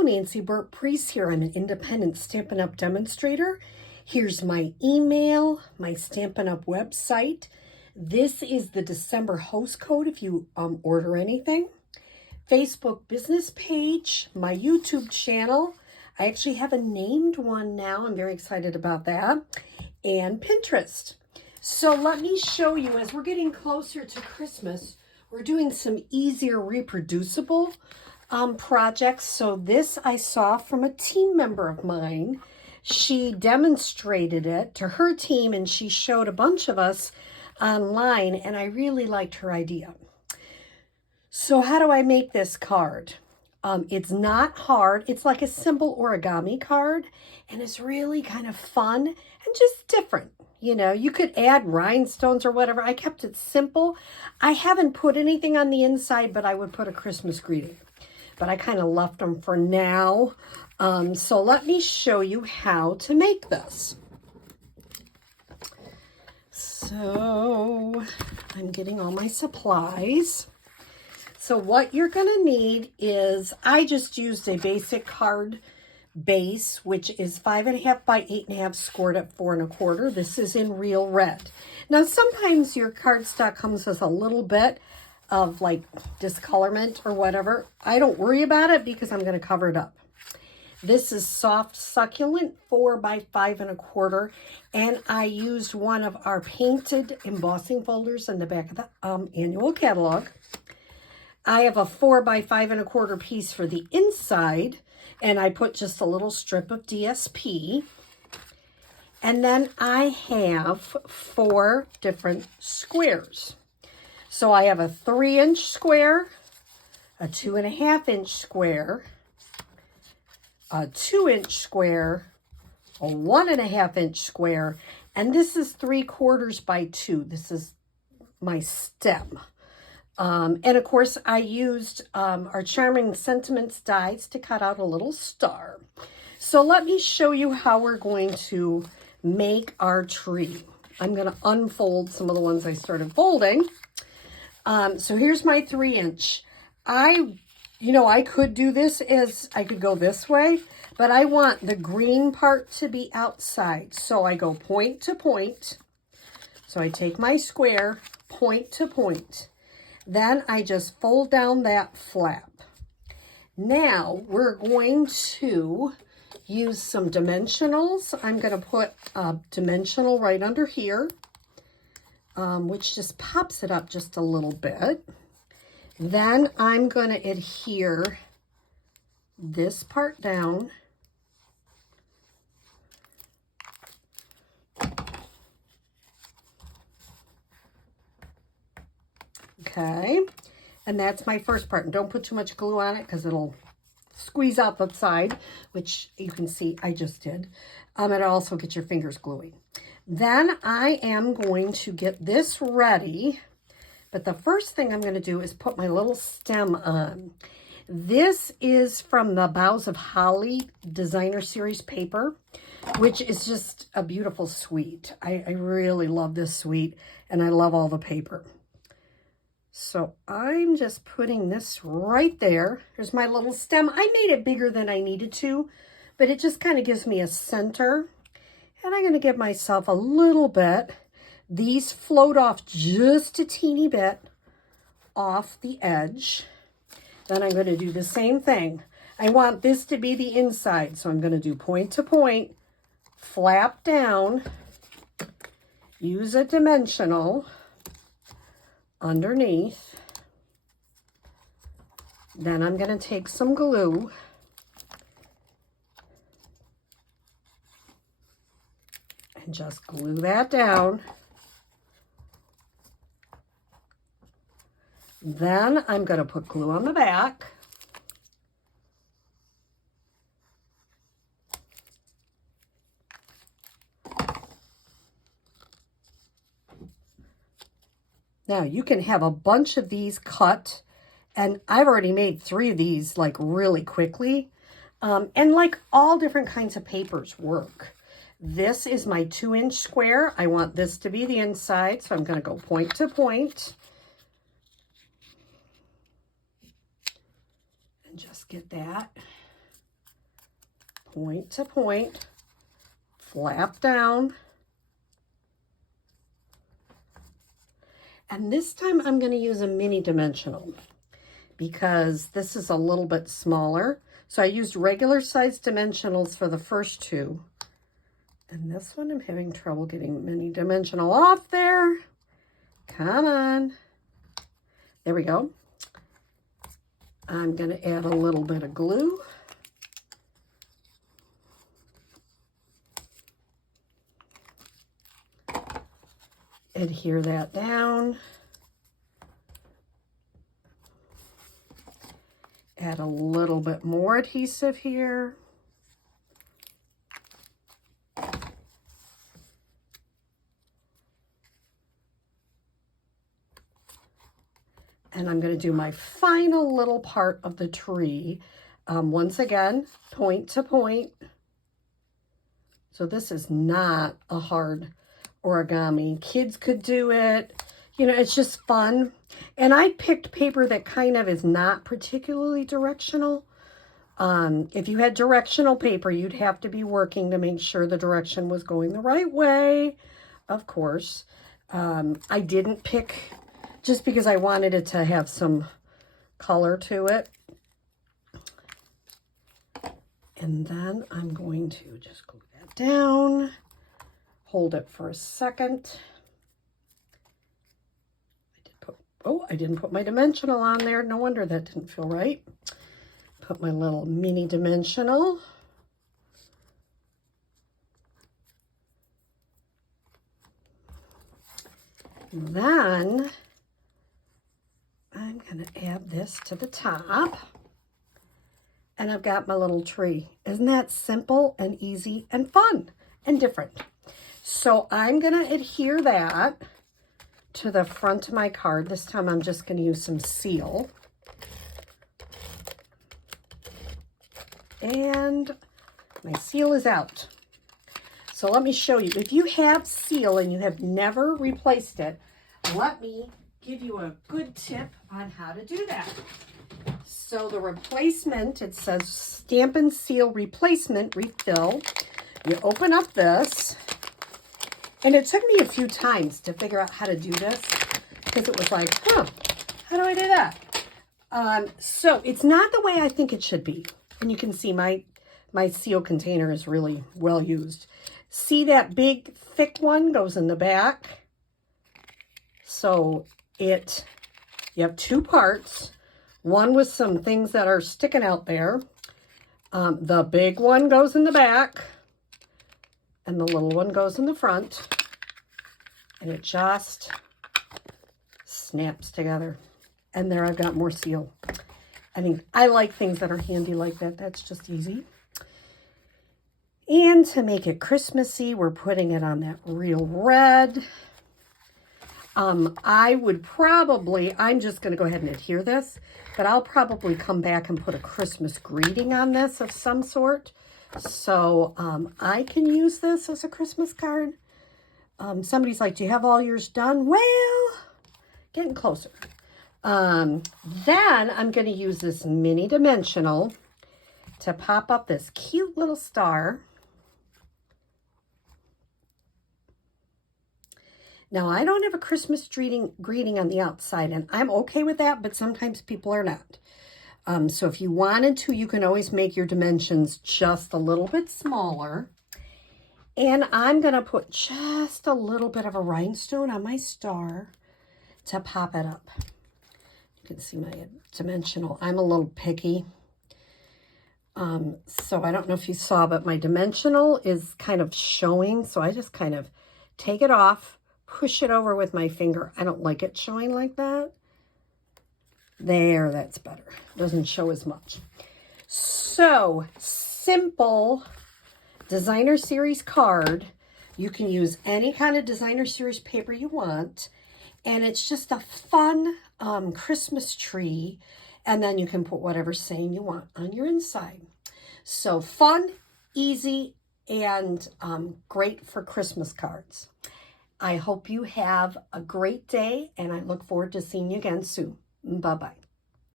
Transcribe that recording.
Hello, Nancy Burt-Preece here. I'm an independent Stampin' Up! Demonstrator. Here's my email, my Stampin' Up! Website. This is the December host code if you order anything. Facebook business page, my YouTube channel. I actually have a named one now. I'm very excited about that. And Pinterest. So let me show you, as we're getting closer to Christmas, we're doing some easier reproducible projects. So this I saw from a team member of mine. She demonstrated it to her team and she showed a bunch of us online, and I really liked her idea. So how do I make this card? It's not hard. It's like a simple origami card, and it's really kind of fun and just different. You know, you could add rhinestones or whatever. I kept it simple. I haven't put anything on the inside, but I would put a Christmas greeting. But I kind of left them for now. So let me show you how to make this. So I'm getting all my supplies. So what you're going to need is, I just used a basic card base, which is 5.5 by 8.5 scored at 4 1/4. This is in real red. Now, sometimes your cardstock comes with a little bit of like discolorment or whatever. I don't worry about it because I'm going to cover it up. This is soft succulent 4 by 5 1/4, and I used one of our painted embossing folders in the back of the annual catalog. I have a 4 by 5 1/4 piece for the inside, and I put just a little strip of DSP. And then I have 4 different squares. So I have a 3-inch square, a 2.5-inch square, a 2-inch square, a 1.5-inch square, and this is 3/4 by 2. This is my stem. And of course, I used our Charming Sentiments dies to cut out a little star. So let me show you how we're going to make our tree. I'm going to unfold some of the ones I started folding. So here's my 3-inch. I could do this as, I could go this way, but I want the green part to be outside. So I go point to point. So I take my square, point to point. Then I just fold down that flap. Now we're going to use some dimensionals. I'm going to put a dimensional right under here, which just pops it up just a little bit. Then I'm going to adhere this part down. Okay, and that's my first part. And don't put too much glue on it because it'll squeeze out the side, which you can see I just did. It'll also get your fingers gluey. Then I am going to get this ready. But the first thing I'm going to do is put my little stem on. This is from the Boughs of Holly Designer Series paper, which is just a beautiful suite. I really love this suite, and I love all the paper. So I'm just putting this right there. Here's my little stem. I made it bigger than I needed to, but it just kind of gives me a center. And I'm going to give myself a little bit. These float off just a teeny bit off the edge. Then I'm going to do the same thing. I want this to be the inside, so I'm going to do point to point, flap down, use a dimensional underneath. Then I'm going to take some glue and just glue that down. Then I'm going to put glue on the back. Now you can have a bunch of these cut, and I've already made 3 of these like really quickly. And like all different kinds of papers work. This is my 2-inch square. I want this to be the inside, so I'm going to go point to point. And just get that point to point, flap down. And this time I'm going to use a mini dimensional because this is a little bit smaller. So I used regular size dimensionals for the first two. And this one I'm having trouble getting mini dimensional off there. Come on. There we go. I'm going to add a little bit of glue. Adhere that down. Add a little bit more adhesive here. And I'm going to do my final little part of the tree. Once again, point to point. So this is not a hard origami. Kids could do it. You know, it's just fun. And I picked paper that kind of is not particularly directional. If you had directional paper, you'd have to be working to make sure the direction was going the right way, of course. I didn't pick just because I wanted it to have some color to it. And then I'm going to just glue that down, hold it for a second. I didn't put my dimensional on there. No wonder that didn't feel right. Put my little mini dimensional. Then I'm going to add this to the top. And I've got my little tree. Isn't that simple and easy and fun and different? So I'm going to adhere that to the front of my card. This time I'm just going to use some seal. And my seal is out. So let me show you. If you have seal and you have never replaced it, let me give you a good tip on how to do that. So the replacement, it says Stampin' Seal Replacement Refill. You open up this, and it took me a few times to figure out how to do this because it was like, how do I do that? So it's not the way I think it should be. And you can see my seal container is really well used. See that big thick one goes in the back? So you have two parts. One with some things that are sticking out there. The big one goes in the back. And the little one goes in the front. And it just snaps together. And there I've got more seal. I like things that are handy like that. That's just easy. And to make it Christmassy, we're putting it on that real red. I'm just going to go ahead and adhere this, but I'll probably come back and put a Christmas greeting on this of some sort. So I can use this as a Christmas card. Somebody's like, do you have all yours done? Well, getting closer. Then I'm going to use this mini dimensional to pop up this cute little star. Now, I don't have a Christmas greeting on the outside, and I'm okay with that, but sometimes people are not. So if you wanted to, you can always make your dimensions just a little bit smaller. And I'm going to put just a little bit of a rhinestone on my star to pop it up. You can see my dimensional. I'm a little picky. So I don't know if you saw, but my dimensional is kind of showing. So I just kind of take it off, push it over with my finger. I don't like it showing like that. There, that's better. Doesn't show as much. So, simple designer series card. You can use any kind of designer series paper you want. And it's just a fun Christmas tree. And then you can put whatever saying you want on your inside. So, fun, easy, and great for Christmas cards. I hope you have a great day, and I look forward to seeing you again soon. Bye-bye.